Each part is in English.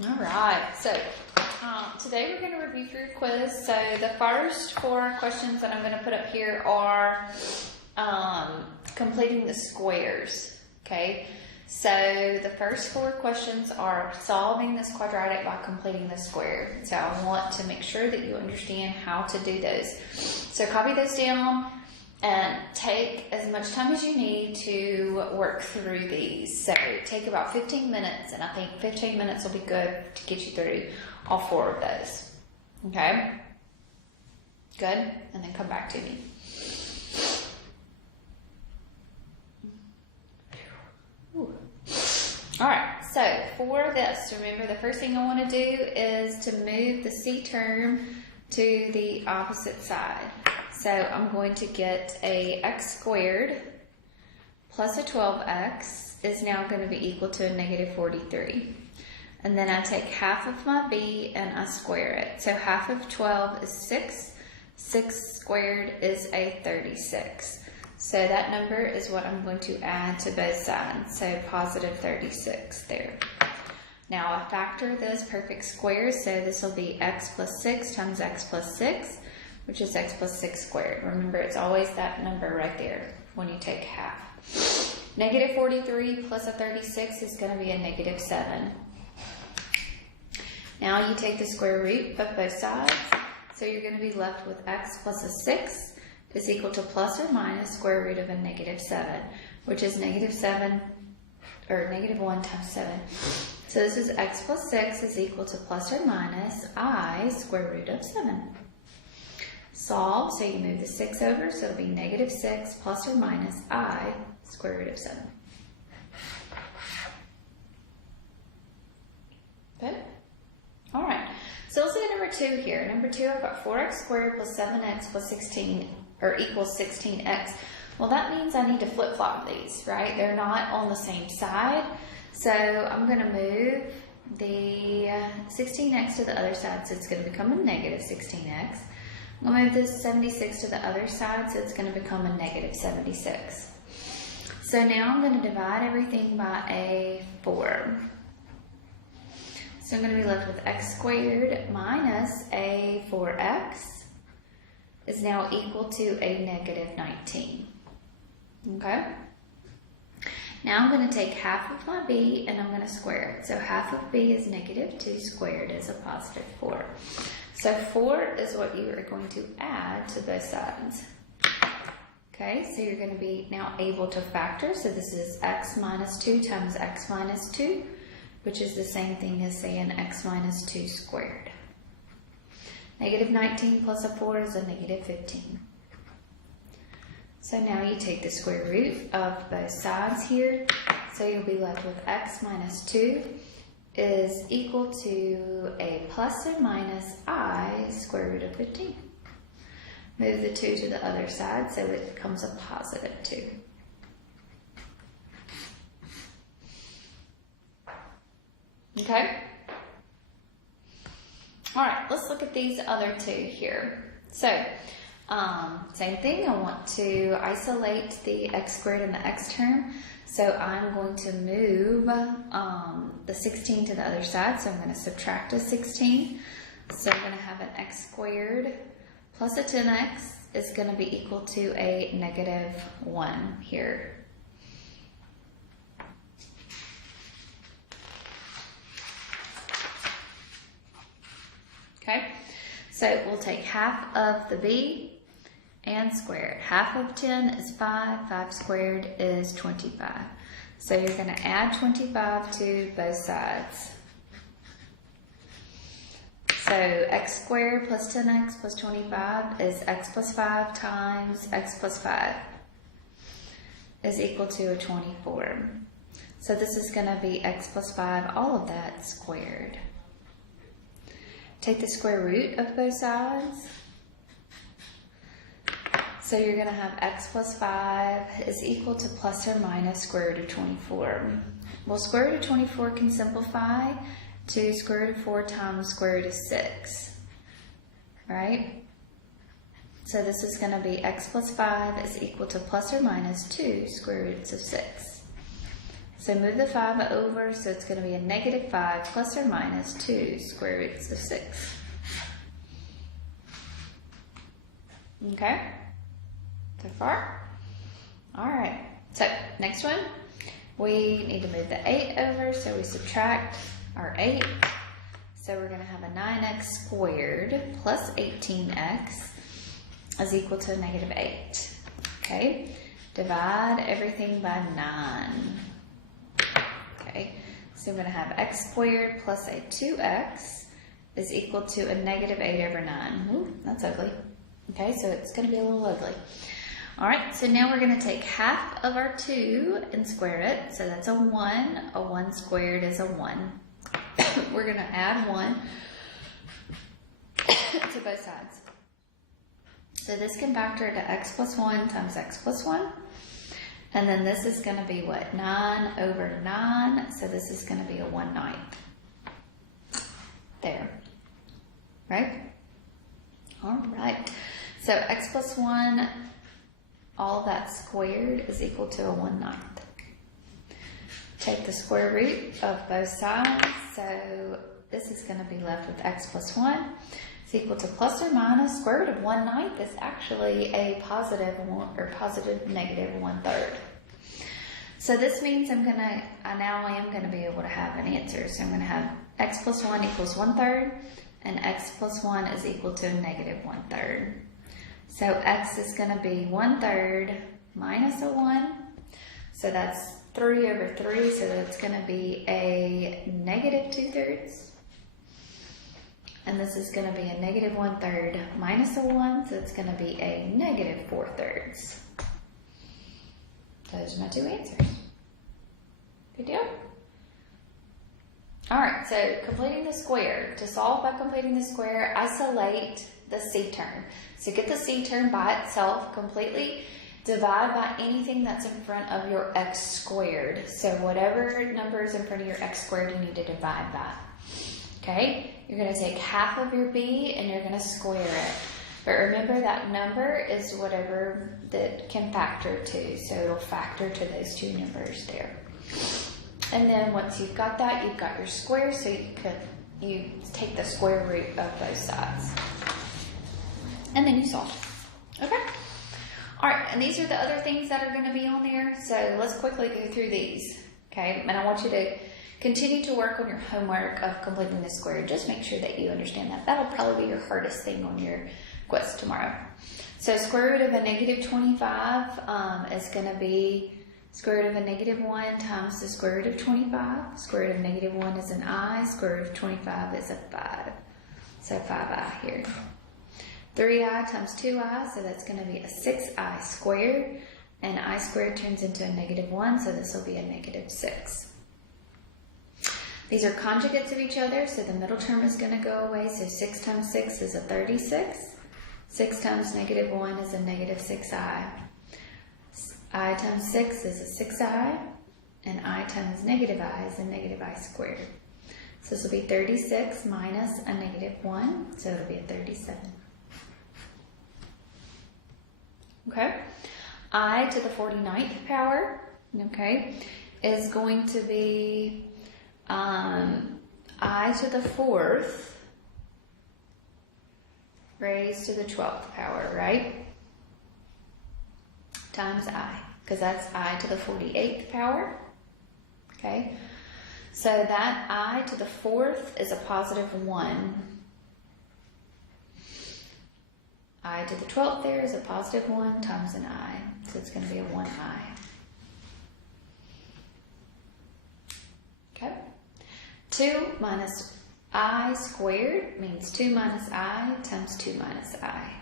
All right, so today we're going to review through quiz. So the first 4 questions that I'm going to put up here are completing the squares, okay? So the first 4 questions are solving this quadratic by completing the square. So I want to make sure that you understand how to do those. So copy those down and take as much time as you need to work through these. So take about 15 minutes, and I think 15 minutes will be good to get you through all 4 of those. Okay? Good? And then come back to me. Ooh. All right, so for this, remember the first thing I want to do is to move the C term to the opposite side. So I'm going to get a x squared plus a 12x is now going to be equal to a negative 43. And then I take half of my b and I square it. So half of 12 is 6. 6 squared is a 36. So that number is what I'm going to add to both sides. So positive 36 there. Now I factor those perfect squares. So this will be x plus 6 times x plus 6. Which is x plus 6 squared. Remember, it's always that number right there when you take half. Negative 43 plus a 36 is going to be a negative 7. Now you take the square root of both sides. So you're going to be left with x plus a 6 is equal to plus or minus square root of a negative 7, which is negative 7, or negative 1 times 7. So this is x plus 6 is equal to plus or minus I square root of 7. Solve, so you move the 6 over, so it'll be negative 6 plus or minus I square root of 7. Good? All right, so let's look at number 2 here. Number 2, I've got 4x squared plus 7x plus 16, or equals 16x. Well, that means I need to flip-flop these, right? They're not on the same side. So I'm going to move the 16x to the other side, so it's going to become a negative 16x. I'm going to move this 76 to the other side, so it's going to become a negative 76. So now I'm going to divide everything by a 4. So I'm going to be left with x squared minus a 4x is now equal to a negative 19. Okay? Now I'm going to take half of my b and I'm going to square it. So half of b is negative 2 squared is a positive 4. So 4 is what you are going to add to both sides. Okay, so you're going to be now able to factor. So this is x minus 2 times x minus 2, which is the same thing as saying x minus 2 squared. Negative 19 plus a 4 is a negative 15. So now you take the square root of both sides here. So you'll be left with x minus 2 is equal to a plus or minus I square root of 15. Move the 2 to the other side so it becomes a positive 2. Okay? Alright, let's look at these other 2 here. So, same thing, I want to isolate the x squared and the x term. So I'm going to move the 16 to the other side. So I'm going to subtract a 16. So I'm going to have an x squared plus a 10x is going to be equal to a negative 1 here. Okay, so we'll take half of the b and square it. Half of 10 is 5. 5 squared is 25. So you're going to add 25 to both sides. So x squared plus 10x plus 25 is x plus 5 times x plus 5 is equal to a 24. So this is going to be x plus 5, all of that squared. Take the square root of both sides. So you're going to have x plus 5 is equal to plus or minus square root of 24. Well, square root of 24 can simplify to square root of 4 times square root of 6. Right? So this is going to be x plus 5 is equal to plus or minus 2 square roots of 6. So move the 5 over, so it's going to be a negative 5 plus or minus 2 square roots of 6. Okay? So far? Alright, so next one. We need to move the 8 over, so we subtract our 8. So we're going to have a 9x squared plus 18x is equal to a negative 8. Okay? Divide everything by 9. Okay? So we're going to have x squared plus a 2x is equal to a negative 8 over 9. Ooh, that's ugly. Okay, so it's going to be a little ugly. Alright, so now we're going to take half of our 2 and square it. So that's a 1. A 1 squared is a 1. We're going to add 1 to both sides. So this can factor to x plus 1 times x plus 1. And then this is going to be what? 9 over 9. So this is going to be a 1/9. There. Right? Alright. So x plus 1, all of that squared is equal to a 1/9. Take the square root of both sides. So this is going to be left with x plus 1. It's equal to plus or minus square root of 1/9 is actually a positive negative 1/3. So this means I now am going to be able to have an answer. So I'm going to have x plus 1 equals 1/3 and x plus 1 is equal to a negative 1/3. So x is going to be 1/3 minus a 1. So that's 3 over 3, so that's going to be a negative 2/3. And this is going to be a negative 1/3 minus a 1, so it's going to be a negative 4/3. Those are my two answers. Good deal? Alright, so completing the square. To solve by completing the square, isolate the C term. So get the C term by itself completely. Divide by anything that's in front of your x squared. So whatever number is in front of your x squared, you need to divide by. Okay? You're going to take half of your b and you're going to square it. But remember that number is whatever that can factor to. So it'll factor to those two numbers there. And then once you've got that, you've got your square. So you take the square root of both sides. And then you solve. Okay? Alright, and these are the other things that are going to be on there, so let's quickly go through these, okay? And I want you to continue to work on your homework of completing the square. Just make sure that you understand that. That'll probably be your hardest thing on your quiz tomorrow. So square root of a negative 25 is going to be square root of a negative 1 times the square root of 25. Square root of negative 1 is an I, square root of 25 is a 5. So 5i here. 3i times 2i, so that's going to be a 6i squared, and I squared turns into a negative 1, so this will be a negative 6. These are conjugates of each other, so the middle term is going to go away, so 6 times 6 is a 36. 6 times negative 1 is a negative 6i. I times 6 is a 6i, and I times negative I is a negative I squared. So this will be 36 minus a negative 1, so it'll be a 37. Okay, I to the 49th power, okay, is going to be I to the 4th raised to the 12th power, right? Times I, because that's I to the 48th power, okay? So that I to the 4th is a positive 1. I to the 12th there is a positive 1 times an I. So it's going to be a 1i. Okay. 2 minus I squared means 2 minus I times 2 minus I.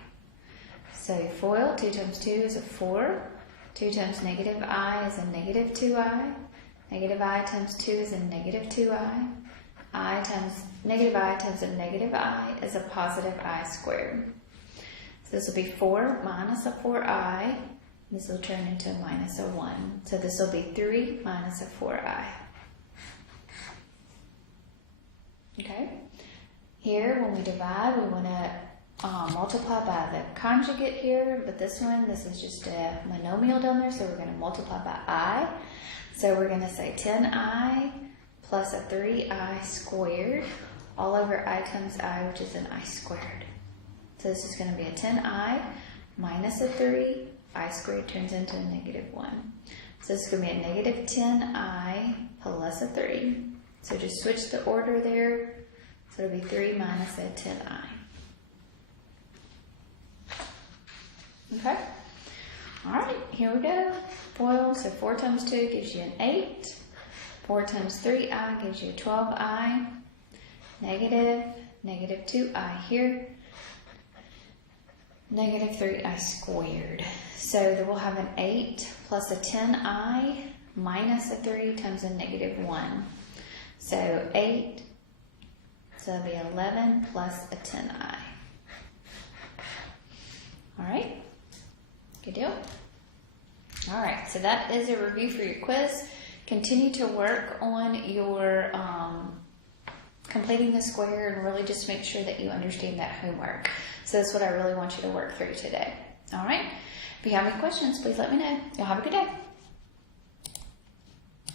So FOIL, 2 times 2 is a 4. 2 times negative I is a negative 2i. Negative I times 2 is a negative 2i. I times a negative I is a positive I squared. So this will be 4 minus a 4i. This will turn into minus a 1. So this will be 3 minus a 4i. Okay? Here, when we divide, we want to multiply by the conjugate here. But this is just a monomial down there, so we're going to multiply by I. So we're going to say 10I plus a 3I squared all over I times I, which is an I squared. So this is going to be a 10I minus a 3, I squared turns into a negative 1. So this is going to be a negative 10I plus a 3. So just switch the order there. So it'll be 3 minus a 10I. Okay? Alright, here we go. FOIL, so 4 times 2 gives you an 8. 4 times 3I gives you a 12I. Negative 2I here. Negative 3I squared. So then we'll have an 8 plus a 10I minus a 3 times a negative 1. So 8, so that'll be 11 plus a 10I. Alright, good deal. Alright, so that is a review for your quiz. Continue to work on your completing the square and really just make sure that you understand that homework. So that's what I really want you to work through today. Alright, if you have any questions, please let me know. Y'all have a good day.